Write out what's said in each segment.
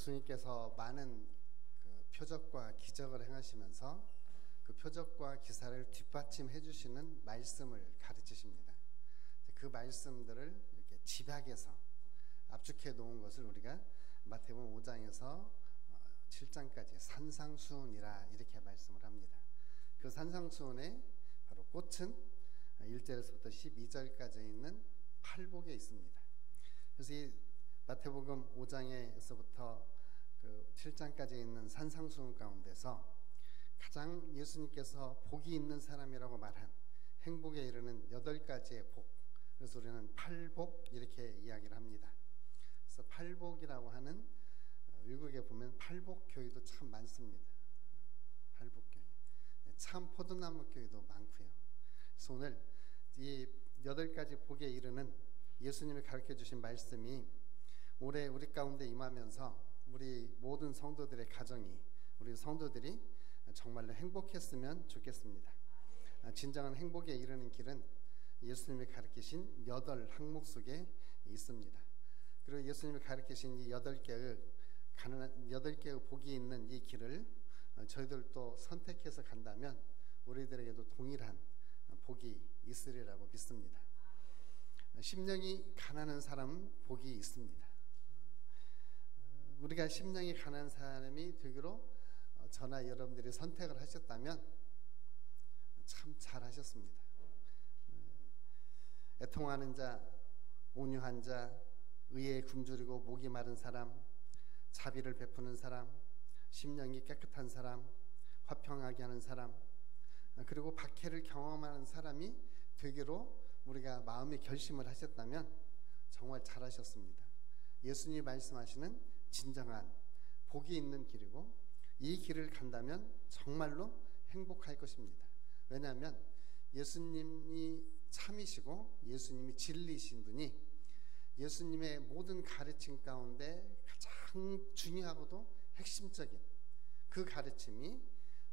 예수님께서 많은 그 표적과 기적을 행하시면서 그 표적과 기사를 뒷받침해 주시는 말씀을 가르치십니다. 그 말씀들을 이렇게 집약해서 압축해 놓은 것을 우리가 마태복음 5장에서 7장까지 산상수훈이라 이렇게 말씀을 합니다. 그 산상수훈의 바로 꽃은 1절에서부터 12절까지 있는 팔복에 있습니다. 그래서 이 마태복음 5장에서부터 그 7장까지 있는 산상수훈 가운데서 가장 예수님께서 복이 있는 사람이라고 말한 행복에 이르는 8가지의 복, 그래서 우리는 팔복 이렇게 이야기를 합니다. 그래서 팔복이라고 하는 외국에 보면 팔복교회도 참 많습니다. 팔복교회, 참 포도나무 교회도 많고요. 그래서 오늘 이 8가지 복에 이르는 예수님이 가르쳐 주신 말씀이 올해 우리 가운데 임하면서 우리 모든 성도들의 가정이, 우리 성도들이 정말로 행복했으면 좋겠습니다. 진정한 행복에 이르는 길은 예수님이 가르치신 8항목 속에 있습니다. 그리고 예수님이 가르치신 이 8개의 복이 있는 이 길을 저희들도 선택해서 간다면 우리들에게도 동일한 복이 있으리라고 믿습니다. 심령이 가난한 사람은 복이 있습니다. 우리가 심령이 가난한 사람이 되기로 저나 여러분들이 선택을 하셨다면 참 잘하셨습니다. 애통하는 자, 온유한 자, 의에 굶주리고 목이 마른 사람, 자비를 베푸는 사람, 심령이 깨끗한 사람, 화평하게 하는 사람, 그리고 박해를 경험하는 사람이 되기로 우리가 마음의 결심을 하셨다면 정말 잘하셨습니다. 예수님이 말씀하시는 진정한 복이 있는 길이고 이 길을 간다면 정말로 행복할 것입니다. 왜냐하면 예수님이 참이시고 예수님이 진리이신 분이 예수님의 모든 가르침 가운데 가장 중요하고도 핵심적인 그 가르침이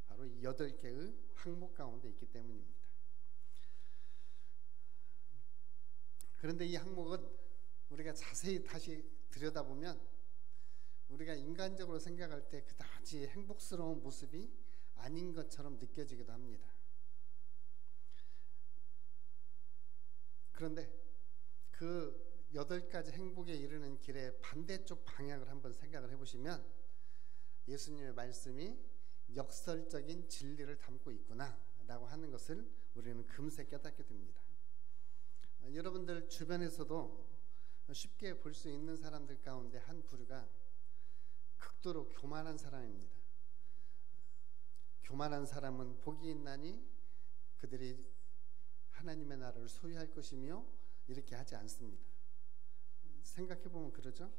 바로 이 8개의 항목 가운데 있기 때문입니다. 그런데 이 항목은 우리가 자세히 다시 들여다보면 우리가 인간적으로 생각할 때 그다지 행복스러운 모습이 아닌 것처럼 느껴지기도 합니다. 그런데 그 8가지 행복에 이르는 길의 반대쪽 방향을 한번 생각을 해보시면 예수님의 말씀이 역설적인 진리를 담고 있구나 라고 하는 것을 우리는 금세 깨닫게 됩니다. 여러분들 주변에서도 쉽게 볼 수 있는 사람들 가운데 한 부류가 극도로 교만한 사람입니다. 교만한 사람은 복이 있나니 그들이 하나님의 나라를 소유할 것이며 이렇게 하지 않습니다. 생각해보면 그러죠.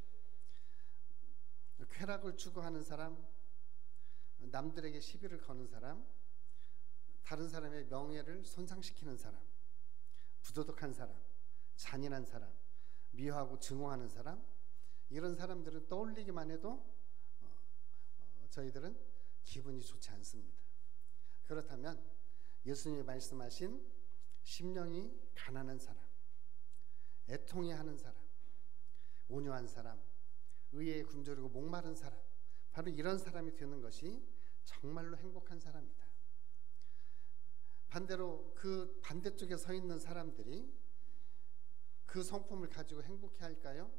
쾌락을 추구하는 사람, 남들에게 시비를 거는 사람, 다른 사람의 명예를 손상시키는 사람, 부도덕한 사람, 잔인한 사람, 미워하고 증오하는 사람, 이런 사람들은 떠올리기만 해도 저희들은 기분이 좋지 않습니다. 그렇다면 예수님이 말씀하신 심령이 가난한 사람, 애통해하는 사람, 온유한 사람, 의에 굶주리고 목마른 사람, 바로 이런 사람이 되는 것이 정말로 행복한 사람이다. 반대로 그 반대쪽에 서 있는 사람들이 그 성품을 가지고 행복해 할까요?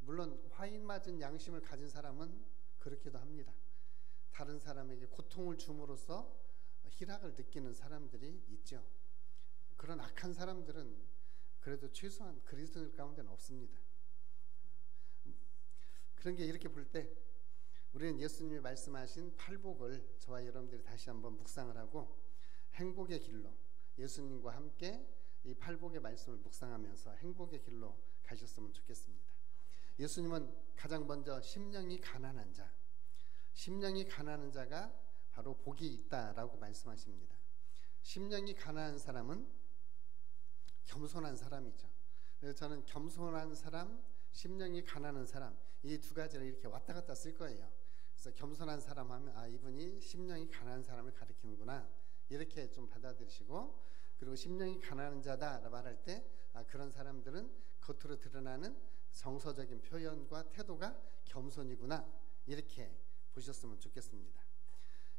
물론 화인 맞은 양심을 가진 사람은 그렇기도 합니다. 다른 사람에게 고통을 줌으로써 희락을 느끼는 사람들이 있죠. 그런 악한 사람들은 그래도 최소한 그리스도인들 가운데는 없습니다. 그런 게 이렇게 볼 때 우리는 예수님이 말씀하신 팔복을 저와 여러분들이 다시 한번 묵상을 하고 행복의 길로 예수님과 함께 이 팔복의 말씀을 묵상하면서 행복의 길로 가셨으면 좋겠습니다. 예수님은 가장 먼저 심령이 가난한 자, 심령이 가난한 자가 바로 복이 있다라고 말씀하십니다. 심령이 가난한 사람은 겸손한 사람이죠. 그래서 저는 겸손한 사람, 심령이 가난한 사람, 이 두 가지를 이렇게 왔다 갔다 쓸 거예요. 그래서 겸손한 사람 하면 이분이 심령이 가난한 사람을 가리키는구나 이렇게 좀 받아들이시고, 그리고 심령이 가난한 자다 말할 때 그런 사람들은 겉으로 드러나는 정서적인 표현과 태도가 겸손이구나, 이렇게 보셨으면 좋겠습니다.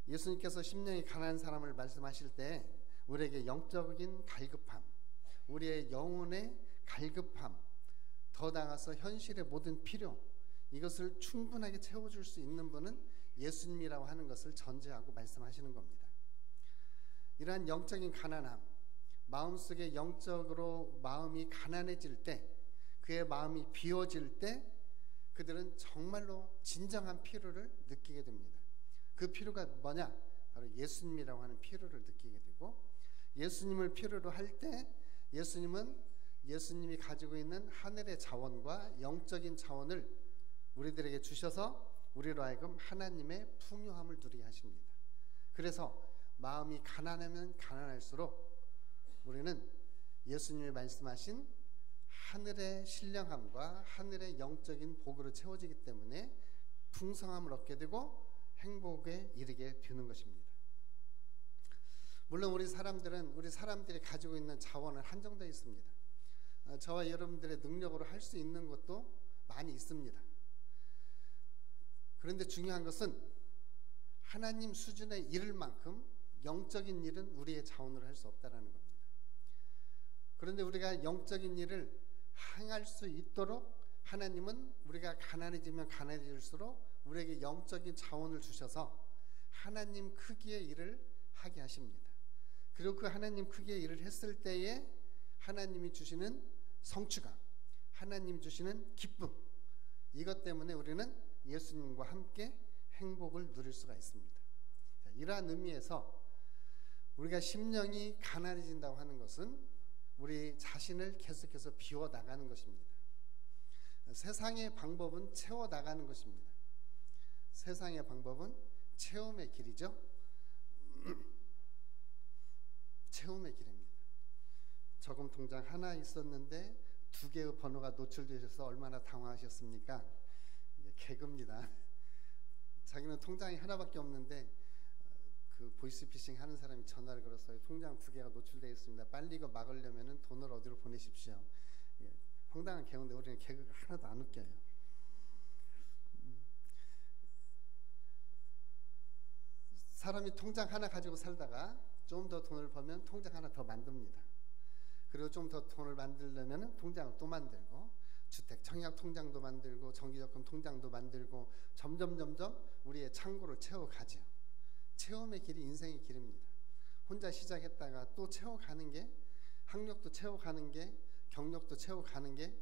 예수님께서 심령이 가난한 사람을 말씀하실 때 우리에게 영적인 갈급함, 우리의 영혼의 갈급함, 더 나아가서 현실의 모든 필요, 이것을 충분하게 채워줄 수 있는 분은 예수님이라고 하는 것을 전제하고 말씀하시는 겁니다. 이러한 영적인 가난함, 마음속에 영적으로 마음이 가난해질 때, 그의 마음이 비워질 때 그들은 정말로 진정한 필요를 느끼게 됩니다. 그 필요가 뭐냐? 바로 예수님이라고 하는 필요를 느끼게 되고, 예수님을 필요로 할 때 예수님은 예수님이 가지고 있는 하늘의 자원과 영적인 자원을 우리들에게 주셔서 우리로 하여금 하나님의 풍요함을 누리게 하십니다. 그래서 마음이 가난하면 가난할수록 우리는 예수님이 말씀하신 하늘의 신령함과 하늘의 영적인 복으로 채워지기 때문에 풍성함을 얻게 되고 행복에 이르게 되는 것입니다. 물론 우리 사람들이 가지고 있는 자원은 한정되어 있습니다. 저와 여러분들의 능력으로 할 수 있는 것도 많이 있습니다. 그런데 중요한 것은 하나님 수준에 이를 만큼 영적인 일은 우리의 자원으로 할 수 없다는 겁니다. 그런데 우리가 영적인 일을 행할 수 있도록 하나님은 우리가 가난해지면 가난해질수록 우리에게 영적인 자원을 주셔서 하나님 크기의 일을 하게 하십니다. 그리고 그 하나님 크기의 일을 했을 때에 하나님이 주시는 성취감, 하나님이 주시는 기쁨, 이것 때문에 우리는 예수님과 함께 행복을 누릴 수가 있습니다. 자, 이러한 의미에서 우리가 심령이 가난해진다고 하는 것은 우리 자신을 계속해서 비워나가는 것입니다. 세상의 방법은 채워나가는 것입니다. 세상의 방법은 채움의 길이죠. 채움의 길입니다. 저금 통장 하나 있었는데 2개의 번호가 노출되셔서 얼마나 당황하셨습니까? 이게 개그입니다. 자기는 통장이 하나밖에 없는데 그 보이스피싱 하는 사람이 전화를 걸었어요. 통장 2개가 노출되어 있습니다. 빨리 이거 막으려면 돈을 어디로 보내십시오. 황당한 개그인데 우리는 개그가 하나도 안 웃겨요. 사람이 통장 하나 가지고 살다가 좀 더 돈을 벌면 통장 하나 더 만듭니다. 그리고 좀 더 돈을 만들려면 통장을 또 만들고, 주택 청약 통장도 만들고, 정기적금 통장도 만들고, 점점 우리의 창고를 채워가죠. 채움의 길이 인생의 길입니다. 혼자 시작했다가 또 채워가는 게, 학력도 채워가는 게, 경력도 채워가는 게,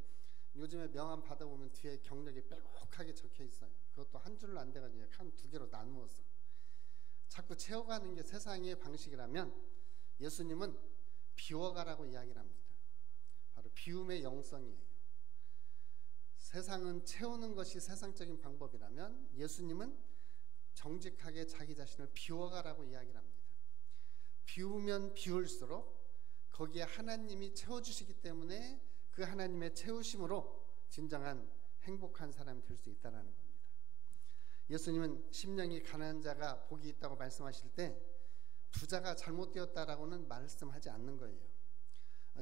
요즘에 명함 받아보면 뒤에 경력이 빼곡하게 적혀 있어요. 그것도 한 줄로 안 돼가지고 한 2개로 나누어서 자꾸 채워가는 게 세상의 방식이라면 예수님은 비워가라고 이야기를 합니다. 바로 비움의 영성이에요. 세상은 채우는 것이 세상적인 방법이라면 예수님은 정직하게 자기 자신을 비워가라고 이야기를 합니다. 비우면 비울수록 거기에 하나님이 채워주시기 때문에 그 하나님의 채우심으로 진정한 행복한 사람이 될 수 있다는 겁니다. 예수님은 심령이 가난한 자가 복이 있다고 말씀하실 때 부자가 잘못되었다라고는 말씀하지 않는 거예요.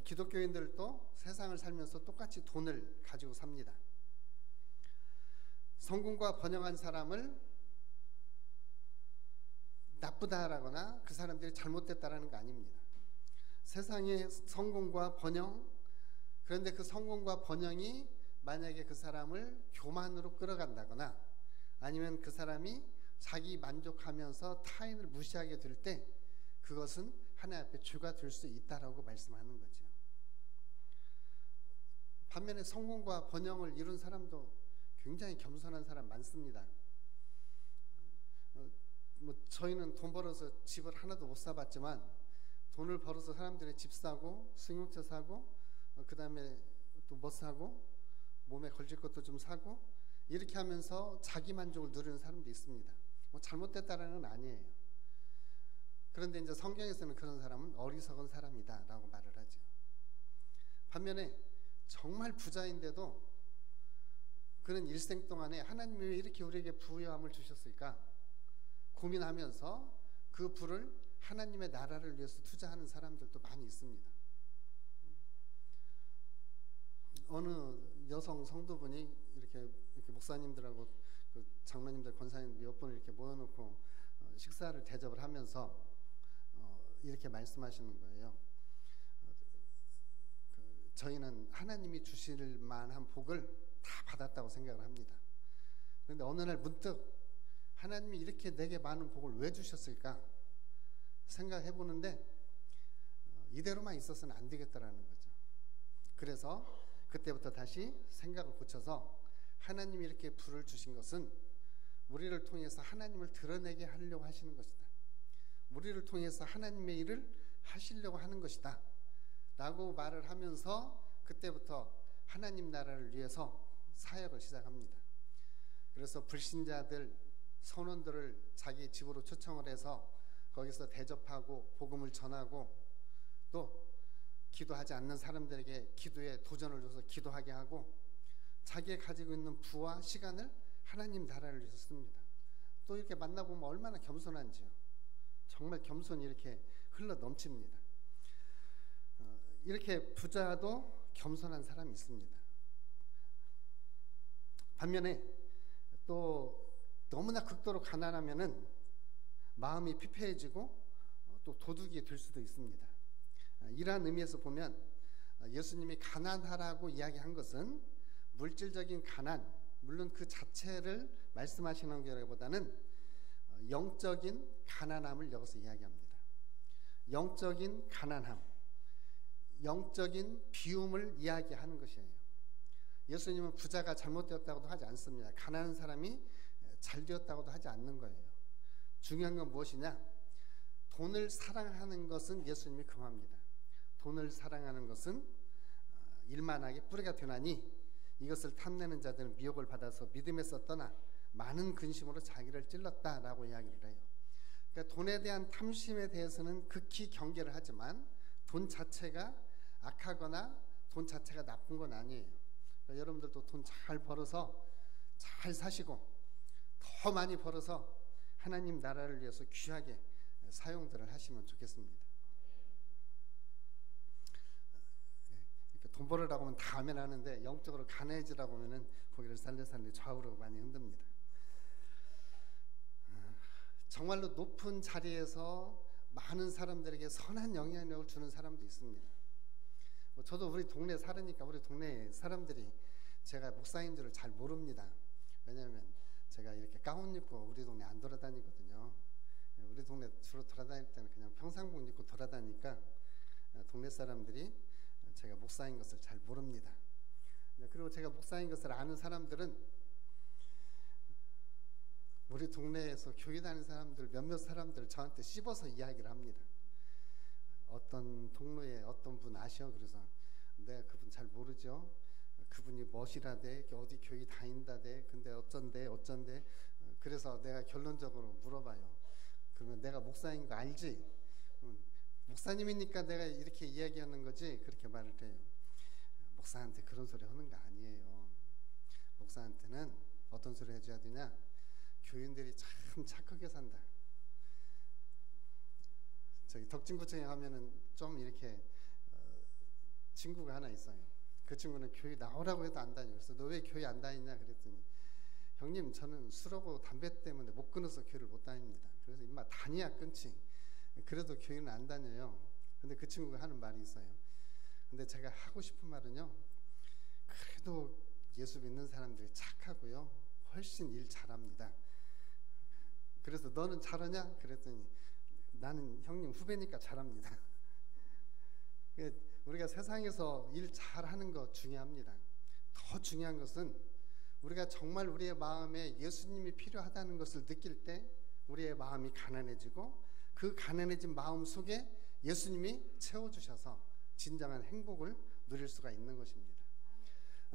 기독교인들도 세상을 살면서 똑같이 돈을 가지고 삽니다. 성공과 번영한 사람을 나쁘다라거나 그 사람들이 잘못됐다라는 거 아닙니다. 세상의 성공과 번영, 그런데 그 성공과 번영이 만약에 그 사람을 교만으로 끌어간다거나 아니면 그 사람이 자기 만족하면서 타인을 무시하게 될 때 그것은 하나님 앞에 죄가 될 수 있다라고 말씀하는 거죠. 반면에 성공과 번영을 이룬 사람도 굉장히 겸손한 사람 많습니다. 저희는 돈 벌어서 집을 하나도 못 사봤지만 돈을 벌어서 사람들이 집 사고 승용차 사고 그 다음에 또 뭐 사고 몸에 걸칠 것도 좀 사고 이렇게 하면서 자기 만족을 누리는 사람도 있습니다. 잘못됐다라는 건 아니에요. 그런데 이제 성경에서는 그런 사람은 어리석은 사람이다라고 말을 하죠. 반면에 정말 부자인데도 그는 일생 동안에 하나님이 왜 이렇게 우리에게 부유함을 주셨을까 고민하면서 그 부를 하나님의 나라를 위해서 투자하는 사람들도 많이 있습니다. 어느 여성 성도분이 이렇게 목사님들하고 그 장로님들, 권사님 몇 분을 이렇게 모여놓고 식사를 대접을 하면서 이렇게 말씀하시는 거예요. 저희는 하나님이 주실 만한 복을 다 받았다고 생각을 합니다. 그런데 어느 날 문득 하나님이 이렇게 내게 많은 복을 왜 주셨을까 생각해 보는데 이대로만 있어서는 안 되겠다라는 거죠. 그래서 그때부터 다시 생각을 고쳐서 하나님이 이렇게 불을 주신 것은 우리를 통해서 하나님을 드러내게 하려고 하시는 것이다. 우리를 통해서 하나님의 일을 하시려고 하는 것이다 라고 말을 하면서 그때부터 하나님 나라를 위해서 사역을 시작합니다. 그래서 불신자들, 선원들을 자기 집으로 초청을 해서 거기서 대접하고 복음을 전하고 또 기도하지 않는 사람들에게 기도에 도전을 줘서 기도하게 하고 자기가 가지고 있는 부와 시간을 하나님 나라를 위해서 씁니다. 또 이렇게 만나보면 얼마나 겸손한지요. 정말 겸손이 이렇게 흘러 넘칩니다. 이렇게 부자도 겸손한 사람이 있습니다. 반면에 또 너무나 극도로 가난하면은 마음이 피폐해지고 또 도둑이 될 수도 있습니다. 이러한 의미에서 보면 예수님이 가난하라고 이야기한 것은 물질적인 가난, 물론 그 자체를 말씀하시는 것보다는 영적인 가난함을 여기서 이야기합니다. 영적인 가난함, 영적인 비움을 이야기하는 것이에요. 예수님은 부자가 잘못되었다고도 하지 않습니다. 가난한 사람이 잘 되었다고도 하지 않는 거예요. 중요한 건 무엇이냐? 돈을 사랑하는 것은 예수님이 금합니다. 돈을 사랑하는 것은 일만하게 뿌리가 되나니 이것을 탐내는 자들은 미혹을 받아서 믿음에서 떠나 많은 근심으로 자기를 찔렀다라고 이야기를 해요. 그러니까 돈에 대한 탐심에 대해서는 극히 경계를 하지만 돈 자체가 악하거나 돈 자체가 나쁜 건 아니에요. 그러니까 여러분들도 돈 잘 벌어서 잘 사시고 더 많이 벌어서 하나님 나라를 위해서 귀하게 사용들을 하시면 좋겠습니다. 이렇게 돈 벌으라고 하면 다 아멘 하는데 영적으로 가난해지라고 하면은 고개를 살려살려 좌우로 많이 흔듭니다. 정말로 높은 자리에서 많은 사람들에게 선한 영향력을 주는 사람도 있습니다. 저도 우리 동네 살으니까 우리 동네 사람들이 제가 목사인 줄을 잘 모릅니다. 왜냐하면 제가 이렇게 가운 입고 우리 동네 안 돌아다니거든요. 우리 동네 주로 돌아다닐 때는 그냥 평상복 입고 돌아다니니까 동네 사람들이 제가 목사인 것을 잘 모릅니다. 그리고 제가 목사인 것을 아는 사람들은 우리 동네에서 교회 다니는 사람들 몇몇 사람들 저한테 씹어서 이야기를 합니다. 어떤 동로에 어떤 분 아셔? 그래서 내가 그분 잘 모르죠. 그분이 멋이라대, 어디 교회 다닌다대, 근데 어쩐데. 그래서 내가 결론적으로 물어봐요. 그러면 내가 목사인 거 알지? 목사님이니까 내가 이렇게 이야기하는 거지. 그렇게 말을 해요. 목사한테 그런 소리 하는 거 아니에요. 목사한테는 어떤 소리 해줘야 되냐? 교인들이 참 착하게 산다. 저기 덕진구청에 가면은 좀 이렇게 친구가 하나 있어요. 그 친구는 교회 나오라고 해도 안 다녀요. 그래서 너 왜 교회 안 다니냐 그랬더니 형님 저는 술하고 담배 때문에 못 끊어서 교회를 못 다닙니다. 그래서 임마 다니야 끊지. 그래도 교회는 안 다녀요. 근데 그 친구가 하는 말이 있어요. 근데 제가 하고 싶은 말은요. 그래도 예수 믿는 사람들이 착하고요. 훨씬 일 잘합니다. 그래서 너는 잘하냐? 그랬더니 나는 형님 후배니까 잘합니다. 우리가 세상에서 일 잘하는 거 중요합니다. 더 중요한 것은 우리가 정말 우리의 마음에 예수님이 필요하다는 것을 느낄 때 우리의 마음이 가난해지고 그 가난해진 마음 속에 예수님이 채워주셔서 진정한 행복을 누릴 수가 있는 것입니다.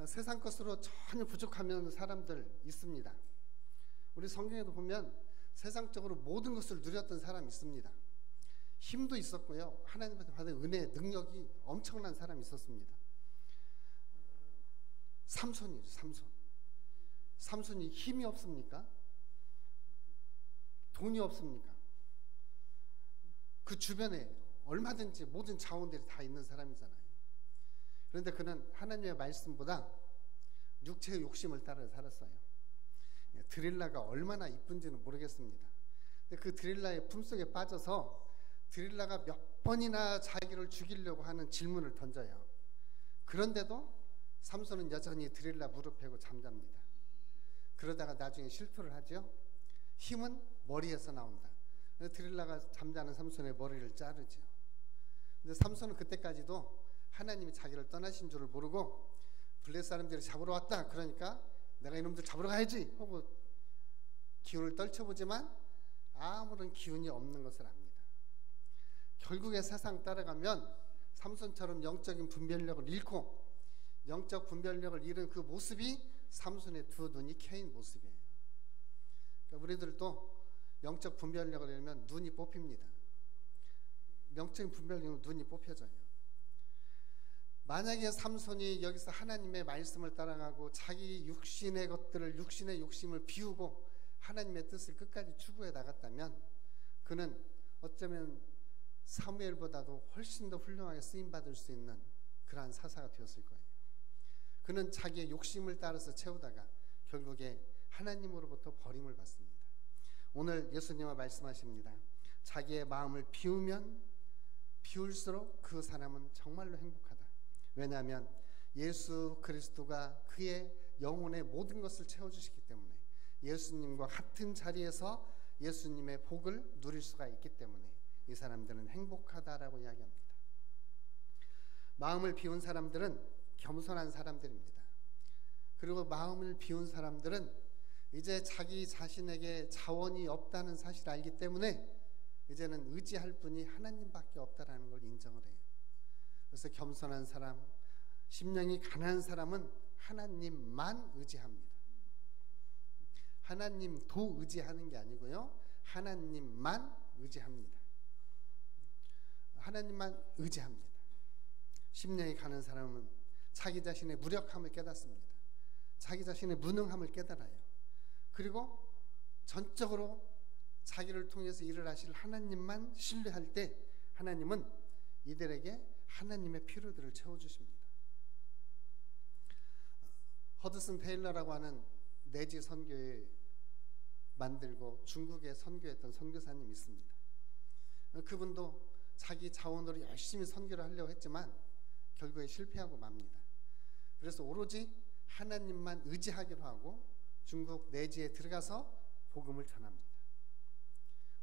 세상 것으로 전혀 부족하면 사람들 있습니다. 우리 성경에도 보면 세상적으로 모든 것을 누렸던 사람이 있습니다. 힘도 있었고요. 하나님한테 받은 은혜, 능력이 엄청난 사람이 있었습니다. 삼손이죠. 삼손이 힘이 없습니까? 돈이 없습니까? 그 주변에 얼마든지 모든 자원들이 다 있는 사람이잖아요. 그런데 그는 하나님의 말씀보다 육체의 욕심을 따라 살았어요. 드릴라가 얼마나 이쁜지는 모르겠습니다. 근데 그 드릴라의 품속에 빠져서 드릴라가 몇 번이나 자기를 죽이려고 하는 질문을 던져요. 그런데도 삼손은 여전히 드릴라 무릎 펴고 잠잡니다. 그러다가 나중에 실토를 하죠. 힘은 머리에서 나온다. 드릴라가 잠자는 삼손의 머리를 자르죠. 근데 삼손은 그때까지도 하나님이 자기를 떠나신 줄을 모르고 블레셋 사람들이 잡으러 왔다. 그러니까 내가 이놈들 잡으러 가야지 하고 기운을 떨쳐보지만 아무런 기운이 없는 것을 압니다. 결국에 세상 따라가면 삼손처럼 영적인 분별력을 잃고 영적 분별력을 잃은 그 모습이 삼손의 두 눈이 켜인 모습이에요. 그러니까 우리들도 영적 분별력을 잃으면 눈이 뽑힙니다. 영적인 분별력은 눈이 뽑혀져요. 만약에 삼손이 여기서 하나님의 말씀을 따라가고 자기 육신의 것들을, 육신의 욕심을 비우고 하나님의 뜻을 끝까지 추구해 나갔다면 그는 어쩌면 사무엘보다도 훨씬 더 훌륭하게 쓰임받을 수 있는 그러한 사사가 되었을 거예요. 그는 자기의 욕심을 따라서 채우다가 결국에 하나님으로부터 버림을 받습니다. 오늘 예수님은 말씀하십니다. 자기의 마음을 비우면 비울수록 그 사람은 정말로 행복하다. 왜냐하면 예수 그리스도가 그의 영혼의 모든 것을 채워주시기 때문에, 예수님과 같은 자리에서 예수님의 복을 누릴 수가 있기 때문에 이 사람들은 행복하다라고 이야기합니다. 마음을 비운 사람들은 겸손한 사람들입니다. 그리고 마음을 비운 사람들은 이제 자기 자신에게 자원이 없다는 사실을 알기 때문에 이제는 의지할 분이 하나님밖에 없다라는 걸 인정을 해요. 그래서 겸손한 사람, 심령이 가난한 사람은 하나님만 의지합니다. 하나님도 의지하는 게 아니고요, 하나님만 의지합니다. 하나님만 의지합니다. 심령이 가난한 사람은 자기 자신의 무력함을 깨닫습니다. 자기 자신의 무능함을 깨달아요. 그리고 전적으로 자기를 통해서 일을 하실 하나님만 신뢰할 때 하나님은 이들에게 하나님의 필요들을 채워주십니다. 허드슨 테일러라고 하는 내지 선교회 만들고 중국에 선교했던 선교사님이 있습니다. 그분도 자기 자원으로 열심히 선교를 하려고 했지만 결국에 실패하고 맙니다. 그래서 오로지 하나님만 의지하기로 하고 중국 내지에 들어가서 복음을 전합니다.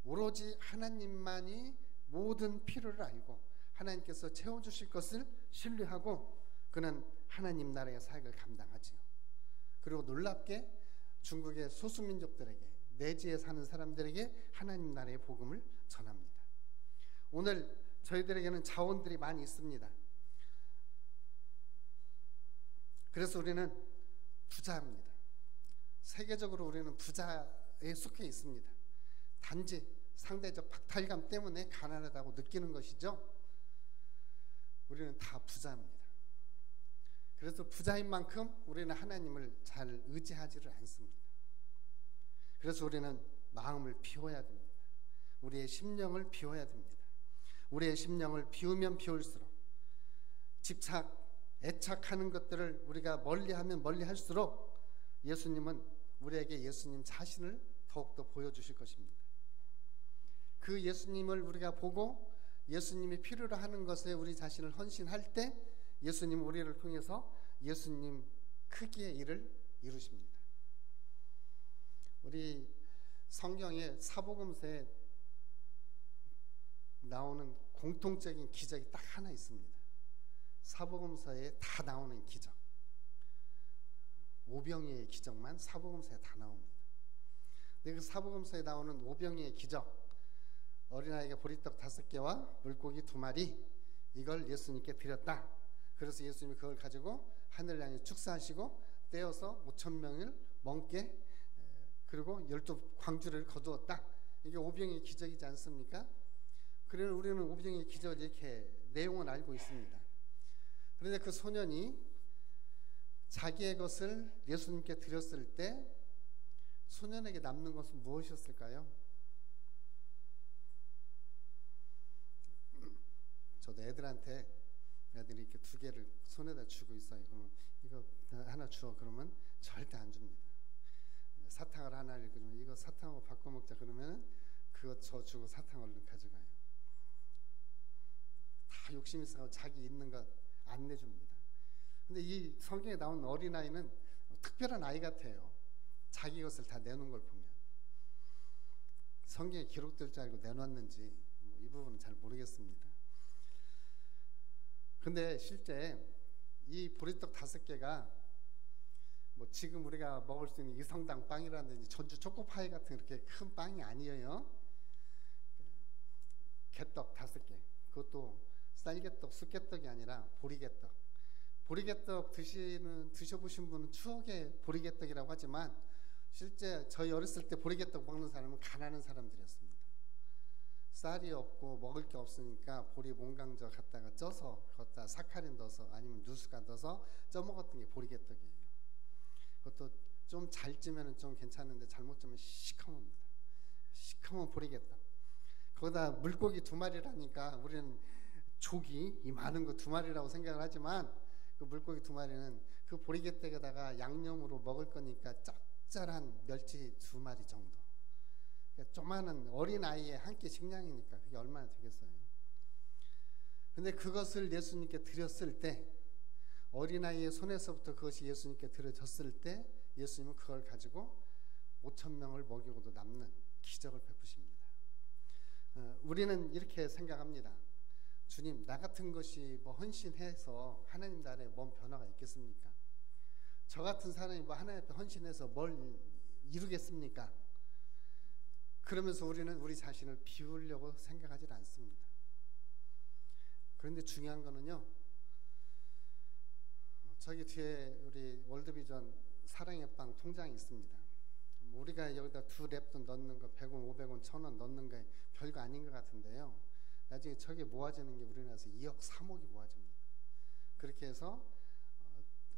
오로지 하나님만이 모든 필요를 알고 하나님께서 채워주실 것을 신뢰하고 그는 하나님 나라의 사역을 감당하지요. 그리고 놀랍게 중국의 소수민족들에게, 내지에 사는 사람들에게 하나님 나라의 복음을 전합니다. 오늘 저희들에게는 자원들이 많이 있습니다. 그래서 우리는 부자입니다. 세계적으로 우리는 부자에 속해 있습니다. 단지 상대적 박탈감 때문에 가난하다고 느끼는 것이죠. 우리는 다 부자입니다. 그래서 부자인 만큼 우리는 하나님을 잘 의지하지를 않습니다. 그래서 우리는 마음을 비워야 됩니다. 우리의 심령을 비워야 됩니다. 우리의 심령을 비우면 비울수록 집착, 애착하는 것들을 우리가 멀리하면 멀리할수록 예수님은 우리에게 예수님 자신을 더욱더 보여주실 것입니다. 그 예수님을 우리가 보고 예수님이 필요로 하는 것에 우리 자신을 헌신할 때 예수님 우리를 통해서 예수님 크기의 일을 이루십니다. 우리 성경에 사복음서에 나오는 공통적인 기적이 딱 하나 있습니다. 사복음서에 다 나오는 기적, 오병이의 기적만 사복음서에 다 나옵니다. 근데 그 사복음서에 나오는 오병이의 기적, 어린아이가 보리떡 5개와 물고기 2마리, 이걸 예수님께 드렸다. 그래서 예수님이 그걸 가지고 하늘 향해 축사하시고 떼어서 5,000명을 먹게, 그리고 12광주를 거두었다. 이게 오병이의 기적이지 않습니까? 그래서 우리는 오병이의 기적을 이렇게 내용은 알고 있습니다. 그런데 그 소년이 자기의 것을 예수님께 드렸을 때 소년에게 남는 것은 무엇이었을까요? 저도 애들한테 애들이 이렇게 두 개를 손에다 쥐고 있어요. 그러면 이거 하나 줘. 그러면 절대 안 줍니다. 사탕을 하나 읽으면 이거 사탕하고 바꿔 먹자 그러면 그거 저 주고 사탕 얼른 가져가요. 다 욕심 있어서 자기 있는 것 안 내줍니다. 근데 이 성경에 나온 어린아이는 특별한 아이 같아요. 자기 것을 다 내놓은 걸 보면. 성경에 기록될 줄 알고 내놨는지 이 부분은 잘 모르겠습니다. 근데 실제 이 보리떡 5개가 뭐 지금 우리가 먹을 수 있는 이성당 빵이라든지 전주 초코파이 같은 이렇게 큰 빵이 아니에요. 개떡 5개. 그것도 쌀개떡, 쑥개떡이 아니라 보리개떡. 보리개떡 드셔보신 분은 추억의 보리개떡이라고 하지만 실제 저희 어렸을 때 보리개떡 먹는 사람은 가난한 사람들이었습니다. 쌀이 없고 먹을 게 없으니까 보리 몽강저 갖다가 쪄서 거기다 사카린 넣어서 아니면 누수가 넣어서 쪄 먹었던 게 보리개떡이에요. 그것도 좀 잘 찌면 좀 괜찮은데 잘못 찌면 시커멉니다. 시커먼 보리개떡. 거기다 물고기 2마리라니까 우리는 조기 이 많은 거 2마리라고 생각을 하지만 그 물고기 2마리는 그 보리개떡에다가 양념으로 먹을 거니까 짭짤한 멸치 2마리 정도. 그러니까 조그마한 어린아이의 한 끼 식량이니까 그게 얼마나 되겠어요. 근데 그것을 예수님께 드렸을 때 어린아이의 손에서부터 그것이 예수님께 드려졌을 때 예수님은 그걸 가지고 5,000명을 먹이고도 남는 기적을 베푸십니다. 우리는 이렇게 생각합니다. 주님, 나 같은 것이 뭐 헌신해서 하나님 나라에 뭔 변화가 있겠습니까? 저 같은 사람이 뭐 하나님 앞에 헌신해서 뭘 이루겠습니까? 그러면서 우리는 우리 자신을 비우려고 생각하지 않습니다. 그런데 중요한 거는요, 저기 뒤에 우리 월드비전 사랑의 빵 통장이 있습니다. 우리가 여기다 2랩돈 넣는 거 100원, 500원, 1000원 넣는 게 별거 아닌 것 같은데요. 나중에 저게 모아지는 게 우리나라에서 2억, 3억이 모아집니다. 그렇게 해서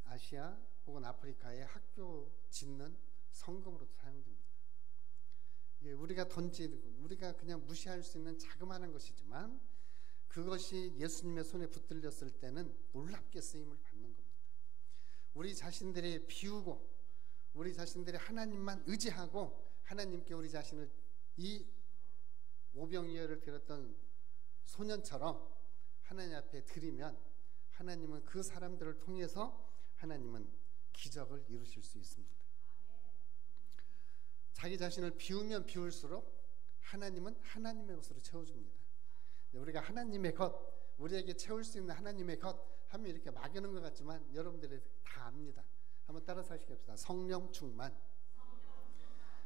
아시아 혹은 아프리카에 학교 짓는 성금으로도 사용됩니다. 이게 우리가 던지는, 우리가 그냥 무시할 수 있는 자그마한 것이지만 그것이 예수님의 손에 붙들렸을 때는 놀랍게 쓰임을 받는 겁니다. 우리 자신들이 비우고 우리 자신들이 하나님만 의지하고 하나님께 우리 자신을 이 오병이어를 드렸던 소년처럼 하나님 앞에 드리면 하나님은 그 사람들을 통해서 하나님은 기적을 이루실 수 있습니다. 자기 자신을 비우면 비울수록 하나님은 하나님의 것으로 채워줍니다. 우리가 하나님의 것, 우리에게 채울 수 있는 하나님의 것 하면 이렇게 막연한 것 같지만 여러분들이 다 압니다. 한번 따라서 하시겠습니다. 성령 충만.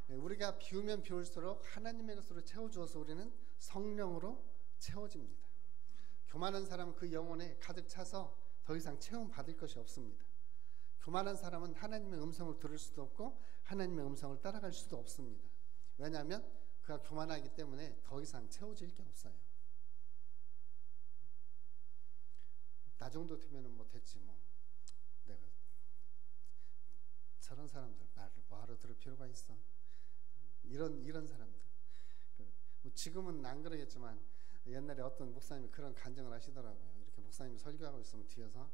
우리가 비우면 비울수록 하나님의 것으로 채워주어서 우리는 성령으로 채워집니다. 교만한 사람은 그 영혼에 가득 차서 더 이상 체험 받을 것이 없습니다. 교만한 사람은 하나님의 음성을 들을 수도 없고 하나님의 음성을 따라갈 수도 없습니다. 왜냐하면 그가 교만하기 때문에 더 이상 채워질 게 없어요. 나 정도 되면 뭐 됐지 뭐. 내가 저런 사람들 말을 뭐하러 들을 필요가 있어. 이런 사람들. 뭐 지금은 안 그러겠지만 옛날에 어떤 목사님이 그런 간증을 하시더라고요. 이렇게 목사님이 설교하고 있으면 뒤에서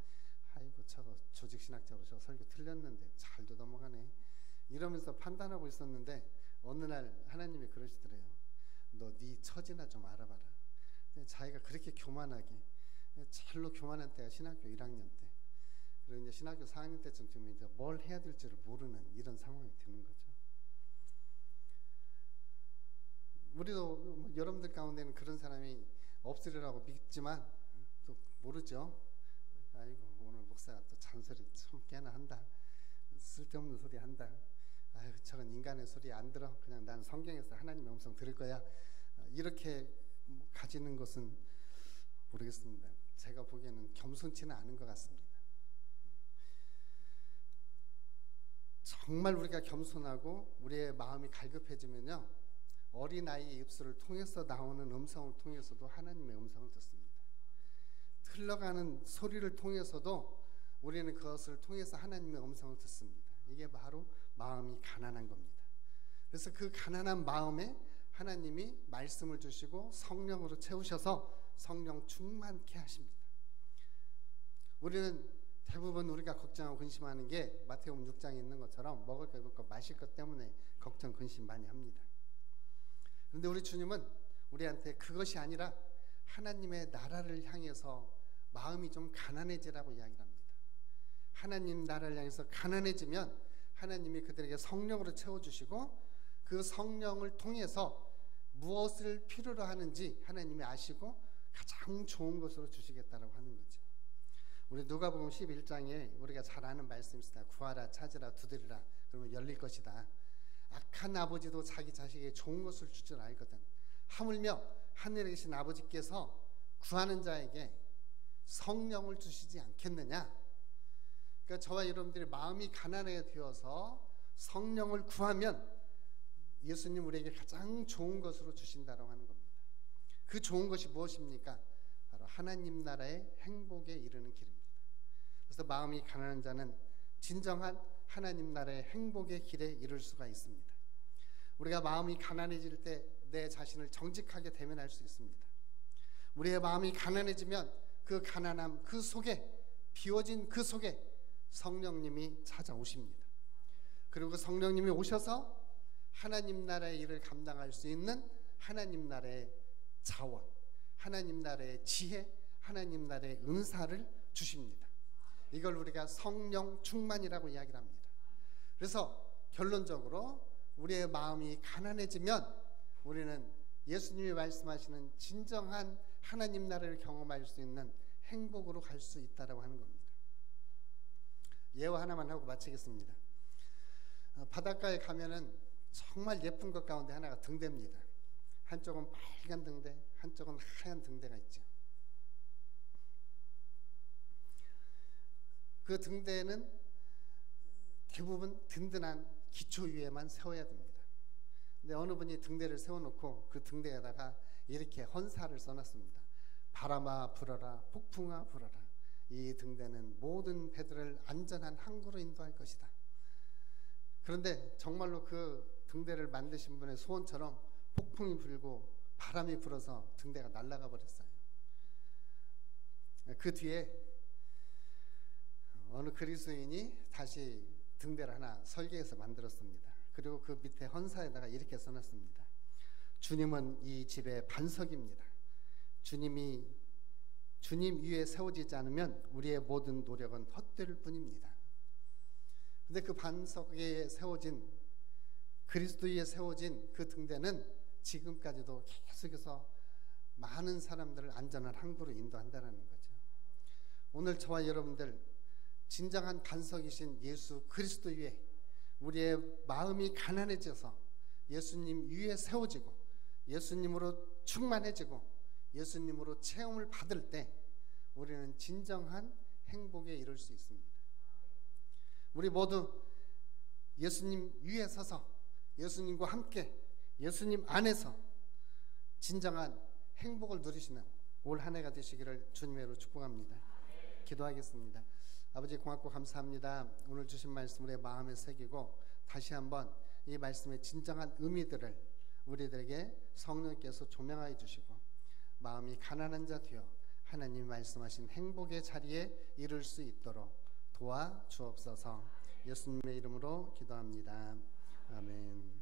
아이고 저거 조직신학적으로 저 설교 틀렸는데 잘도 넘어가네 이러면서 판단하고 있었는데 어느 날 하나님이 그러시더래요. 너 네 처지나 좀 알아봐라. 자기가 그렇게 교만하게 잘로 교만한 때가 신학교 1학년 때. 그리고 이제 신학교 4학년 때쯤 되면 이제 뭘 해야 될지를 모르는 이런 상황이 되는 거죠. 우리도 여러분들 가운데는 그런 사람이 없으리라고 믿지만 또 모르죠. 아이고 오늘 목사가 또 잔소리 좀 꽤나 한다. 쓸데없는 소리 한다. 아유 저건 인간의 소리 안 들어. 그냥 난 성경에서 하나님의 음성 들을 거야. 이렇게 가지는 것은 모르겠습니다. 제가 보기에는 겸손치는 않은 것 같습니다. 정말 우리가 겸손하고 우리의 마음이 갈급해지면요, 어린아이의 입술을 통해서 나오는 음성을 통해서도 하나님의 음성을 듣습니다. 흘러가는 소리를 통해서도 우리는 그것을 통해서 하나님의 음성을 듣습니다. 이게 바로 마음이 가난한 겁니다. 그래서 그 가난한 마음에 하나님이 말씀을 주시고 성령으로 채우셔서 성령 충만케 하십니다. 우리는 대부분 우리가 걱정하고 근심하는 게 마태복음 6장에 있는 것처럼 먹을 것, 입을 것, 마실 것 때문에 걱정, 근심 많이 합니다. 그런데 우리 주님은 우리한테 그것이 아니라 하나님의 나라를 향해서 마음이 좀 가난해지라고 이야기를 합니다. 하나님 나라를 향해서 가난해지면 하나님이 그들에게 성령으로 채워주시고 그 성령을 통해서 무엇을 필요로 하는지 하나님이 아시고 가장 좋은 것으로 주시겠다라고 하는 거죠. 우리 누가복음 11장에 우리가 잘 아는 말씀이 있습니다. 구하라, 찾으라, 두드리라, 그러면 열릴 것이다. 악한 아버지도 자기 자식에게 좋은 것을 줄 줄 알거든. 하물며 하늘에 계신 아버지께서 구하는 자에게 성령을 주시지 않겠느냐. 그러니까 저와 여러분들이 마음이 가난하게 되어서 성령을 구하면 예수님 우리에게 가장 좋은 것으로 주신다고 하는 겁니다. 그 좋은 것이 무엇입니까? 바로 하나님 나라의 행복에 이르는 길입니다. 그래서 마음이 가난한 자는 진정한 하나님 나라의 행복의 길에 이를 수가 있습니다. 우리가 마음이 가난해질 때 내 자신을 정직하게 대면할 수 있습니다. 우리의 마음이 가난해지면 그 가난함 그 속에, 비워진 그 속에 성령님이 찾아오십니다. 그리고 성령님이 오셔서 하나님 나라의 일을 감당할 수 있는 하나님 나라의 자원, 하나님 나라의 지혜, 하나님 나라의 은사를 주십니다. 이걸 우리가 성령 충만이라고 이야기를 합니다. 그래서 결론적으로 우리의 마음이 가난해지면 우리는 예수님이 말씀하시는 진정한 하나님 나라를 경험할 수 있는 행복으로 갈 수 있다고 하는 겁니다. 예화 하나만 하고 마치겠습니다. 바닷가에 가면은 정말 예쁜 것 가운데 하나가 등대입니다. 한쪽은 빨간 등대, 한쪽은 하얀 등대가 있죠. 그 등대는 대부분 든든한 기초 위에만 세워야 됩니다. 근데 어느 분이 등대를 세워놓고 그 등대에다가 이렇게 헌사를 써놨습니다. 바람아 불어라, 폭풍아 불어라. 이 등대는 모든 배들을 안전한 항구로 인도할 것이다. 그런데 정말로 그 등대를 만드신 분의 소원처럼 폭풍이 불고 바람이 불어서 등대가 날아가 버렸어요. 그 뒤에 어느 그리스도인이 다시 등대를 하나 설계해서 만들었습니다. 그리고 그 밑에 헌사에다가 이렇게 써놨습니다. 주님은 이 집의 반석입니다. 주님 위에 세워지지 않으면 우리의 모든 노력은 헛될 뿐입니다. 근데 그 반석에 세워진, 그리스도 위에 세워진 그 등대는 지금까지도 계속해서 많은 사람들을 안전한 항구로 인도한다는 거죠. 오늘 저와 여러분들 진정한 반석이신 예수 그리스도 위에 우리의 마음이 가난해져서 예수님 위에 세워지고 예수님으로 충만해지고 예수님으로 체험을 받을 때 우리는 진정한 행복에 이를 수 있습니다. 우리 모두 예수님 위에 서서 예수님과 함께 예수님 안에서 진정한 행복을 누리시는 올 한 해가 되시기를 주님으로 축복합니다. 기도하겠습니다. 아버지 고맙고 감사합니다. 오늘 주신 말씀을 마음에 새기고 다시 한번 이 말씀의 진정한 의미들을 우리들에게 성령께서 조명하여 주시고 마음이 가난한 자 되어 하나님이 말씀하신 행복의 자리에 이를 수 있도록 도와 주옵소서. 예수님의 이름으로 기도합니다. 아멘.